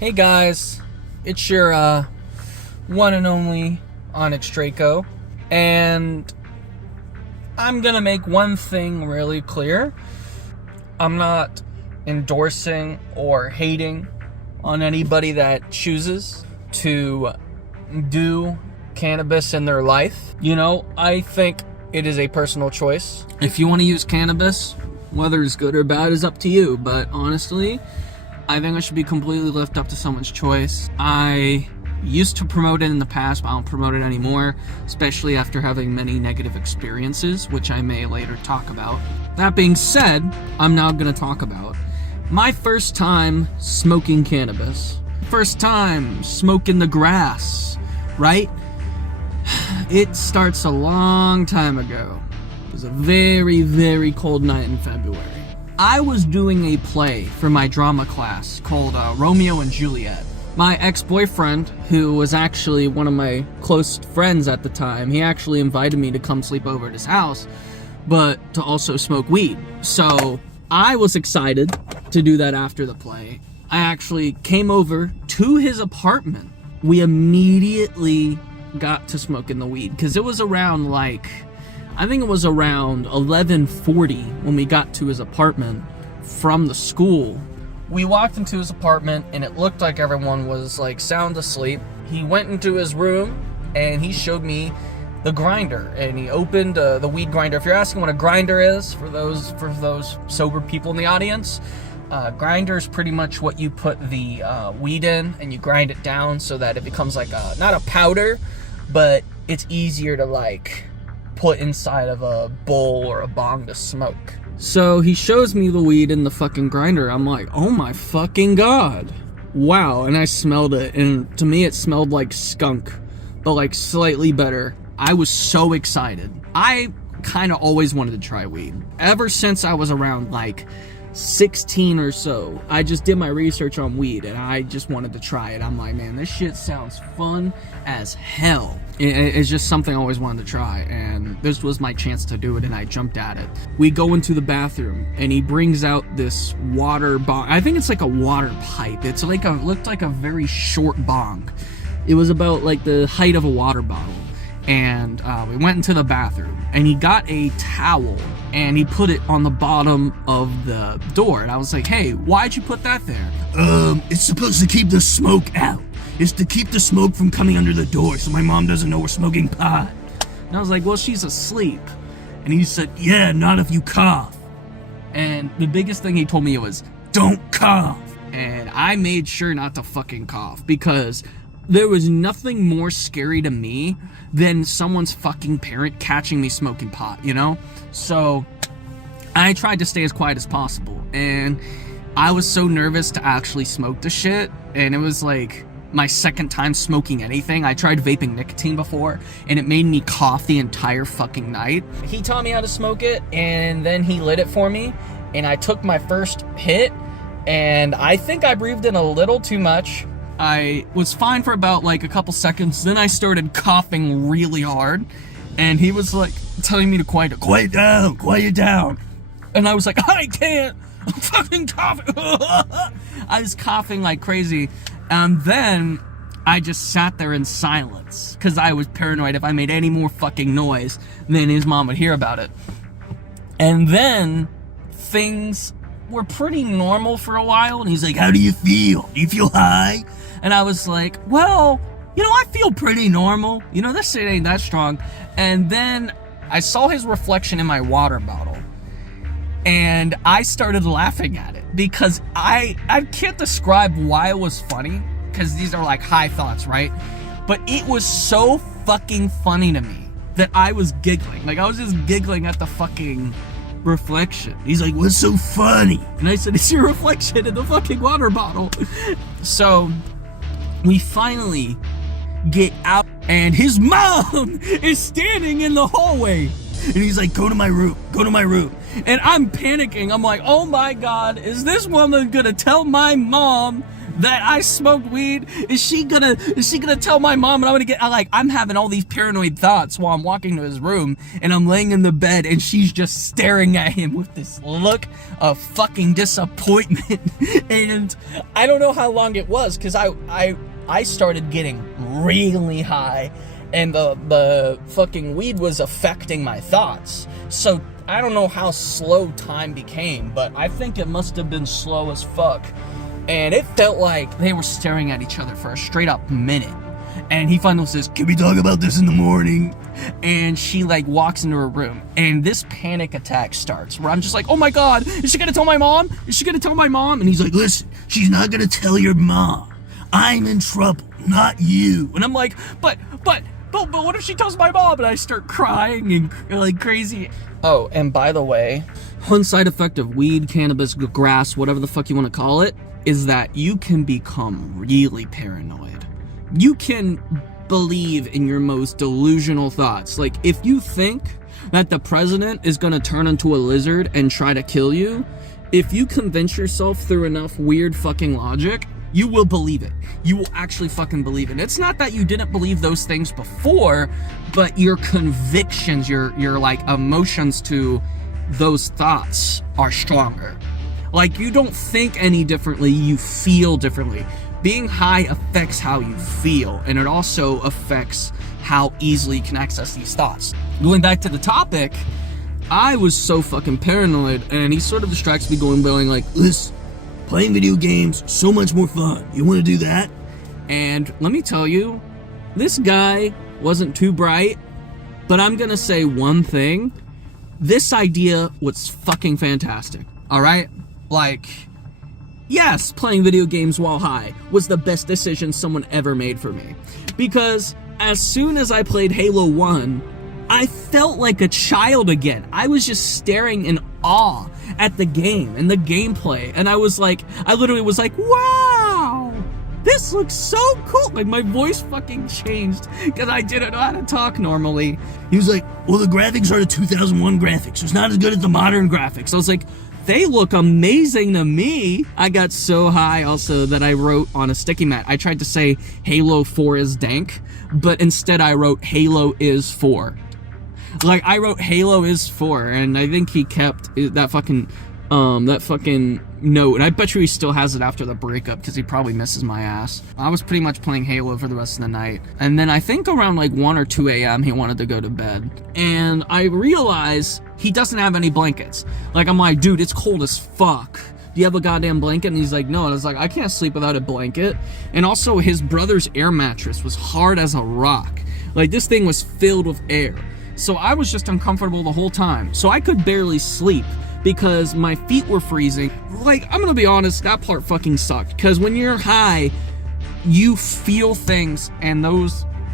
Hey guys, it's your one and only Onyx Draco, and I'm gonna make one thing really clear. I'm not endorsing or hating on anybody that chooses to do cannabis in their life. I think it is a personal choice. If you want to use cannabis, whether it's good or bad is up to you, but honestly, I think it should be completely left up to someone's choice. I used to promote it in the past, but I don't promote it anymore, especially after having many negative experiences, which I may later talk about. That being said, I'm now going to talk about my first time smoking cannabis. First time smoking the grass, right? It starts a long time ago. It was a very, very cold night in February. I was doing a play for my drama class called Romeo and Juliet. My ex-boyfriend, who was actually one of my close friends at the time, he actually invited me to come sleep over at his house, but to also smoke weed. So I was excited to do that after the play. I actually came over to his apartment. We immediately got to smoking the weed because it was around I think it was around 11:40 when we got to his apartment from the school. We walked into his apartment and it looked like everyone was sound asleep. He went into his room and he showed me the grinder, and he opened the weed grinder. If you're asking what a grinder is, for those sober people in the audience, grinder is pretty much what you put the weed in and you grind it down so that it becomes not a powder, but it's easier to put inside of a bowl or a bong to smoke. So he shows me the weed in the fucking grinder. I'm like, oh my fucking god. Wow. And I smelled it, and to me it smelled like skunk, but slightly better. I was so excited. I kind of always wanted to try weed. Ever since I was around 16 or so, I just did my research on weed and I just wanted to try it. I'm like, man, this shit sounds fun as hell. It's just something I always wanted to try, and this was my chance to do it, and I jumped at it. We go into the bathroom and he brings out this water bong. I think it's like a water pipe. It's looked like a very short bong. It was about the height of a water bottle. And we went into the bathroom, and he got a towel and he put it on the bottom of the door. And I was like, hey, why'd you put that there? It's supposed to keep the smoke out. It's to keep the smoke from coming under the door so my mom doesn't know we're smoking pot. And I was like, well, she's asleep. And he said, yeah, not if you cough. And the biggest thing he told me was, don't cough. And I made sure not to fucking cough, because there was nothing more scary to me than someone's fucking parent catching me smoking pot, So I tried to stay as quiet as possible, and I was so nervous to actually smoke the shit, and it was my second time smoking anything. I tried vaping nicotine before, and it made me cough the entire fucking night. He taught me how to smoke it, and then he lit it for me, and I took my first hit, and I think I breathed in a little too much. I was fine for about a couple seconds, then I started coughing really hard, and he was telling me to quiet down. And I was like, I can't, I'm fucking coughing. I was coughing like crazy, and then I just sat there in silence, because I was paranoid if I made any more fucking noise, then his mom would hear about it. And then things were pretty normal for a while, and he's like, how do you feel? Do you feel high? And I was like, well, I feel pretty normal. This shit ain't that strong. And then I saw his reflection in my water bottle, and I started laughing at it, because I can't describe why it was funny, because these are high thoughts, right? But it was so fucking funny to me that I was giggling. I was just giggling at the fucking reflection. He's like, what's so funny? And I said, it's your reflection in the fucking water bottle. So we finally get out, and his mom is standing in the hallway. And he's like, go to my room. And I'm panicking. I'm like, oh my God, is this woman gonna tell my mom that I smoked weed? Is she gonna tell my mom, and I'm having all these paranoid thoughts while I'm walking to his room, and I'm laying in the bed, and she's just staring at him with this look of fucking disappointment. And I don't know how long it was, because I started getting really high, and the fucking weed was affecting my thoughts. So I don't know how slow time became, but I think it must have been slow as fuck. And it felt like they were staring at each other for a straight up minute. And he finally says, can we talk about this in the morning? And she like walks into her room, and this panic attack starts where I'm just like, oh my God, is she gonna tell my mom? And he's like, listen, she's not gonna tell your mom. I'm in trouble, not you. And I'm like, but what if she tells my mom? And I start crying and like crazy. Oh, and by the way, one side effect of weed, cannabis, grass, whatever the fuck you want to call it, is that you can become really paranoid. You can believe in your most delusional thoughts. Like, if you think that the president is gonna turn into a lizard and try to kill you, if you convince yourself through enough weird fucking logic, you will believe it. You will actually fucking believe it. It's not that you didn't believe those things before, but your convictions, your like emotions to those thoughts are stronger. Like, you don't think any differently, you feel differently. Being high affects how you feel, and it also affects how easily you can access these thoughts. Going back to the topic, I was so fucking paranoid, and he sort of distracts me going like, listen, playing video games, so much more fun. You want to do that? And let me tell you, this guy wasn't too bright, but I'm gonna say one thing. This idea was fucking fantastic, alright? Like, yes, playing video games while high was the best decision someone ever made for me. Because as soon as I played Halo 1, I felt like a child again. I was just staring in awe at the game and the gameplay, and I literally was like, wow, this looks so cool. Like, my voice fucking changed because I didn't know how to talk normally. He was like, well, the graphics are the 2001 graphics, so it's not as good as the modern graphics. I was like, they look amazing to me. I got so high also that I wrote on a sticky mat. I tried to say Halo 4 is dank, but instead I wrote Halo is 4. Like, I wrote Halo is 4, and I think he kept that fucking note. And I bet you he still has it after the breakup, because he probably misses my ass. I was pretty much playing Halo for the rest of the night. And then I think around like 1 or 2 a.m. he wanted to go to bed. And I realized he doesn't have any blankets. Like, I'm like, dude, it's cold as fuck. Do you have a goddamn blanket? And he's like, no. And I was like, I can't sleep without a blanket. And also, his brother's air mattress was hard as a rock. Like, this thing was filled with air. So I was just uncomfortable the whole time. So I could barely sleep because my feet were freezing. Like, I'm gonna be honest, that part fucking sucked. Because when you're high, you feel things, and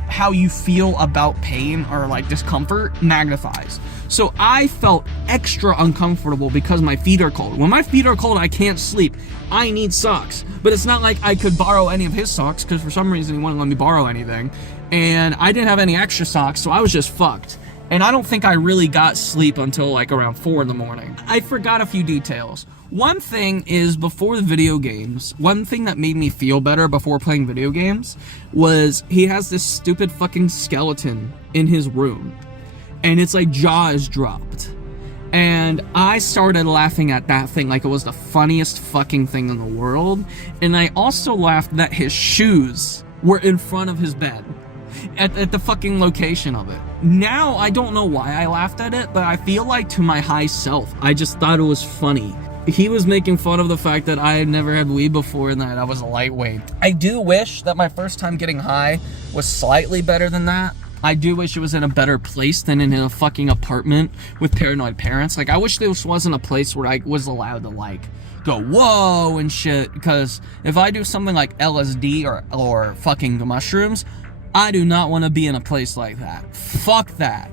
how you feel about pain or like discomfort magnifies. So I felt extra uncomfortable because my feet are cold. When my feet are cold, I can't sleep. I need socks. But it's not like I could borrow any of his socks, because for some reason he wouldn't let me borrow anything. And I didn't have any extra socks, so I was just fucked. And I don't think I really got sleep until like around 4 in the morning. I forgot a few details. One thing is, before the video games, one thing that made me feel better before playing video games was he has this stupid fucking skeleton in his room. And it's like jaw is dropped. And I started laughing at that thing like it was the funniest fucking thing in the world. And I also laughed that his shoes were in front of his bed. At the fucking location of it. Now, I don't know why I laughed at it, but I feel like to my high self, I just thought it was funny. He was making fun of the fact that I had never had weed before and that I was a lightweight. I do wish that my first time getting high was slightly better than that. I do wish it was in a better place than in a fucking apartment with paranoid parents. Like, I wish this wasn't a place where I was allowed to, like, go whoa and shit, because if I do something like LSD or fucking mushrooms, I do not want to be in a place like that. Fuck that.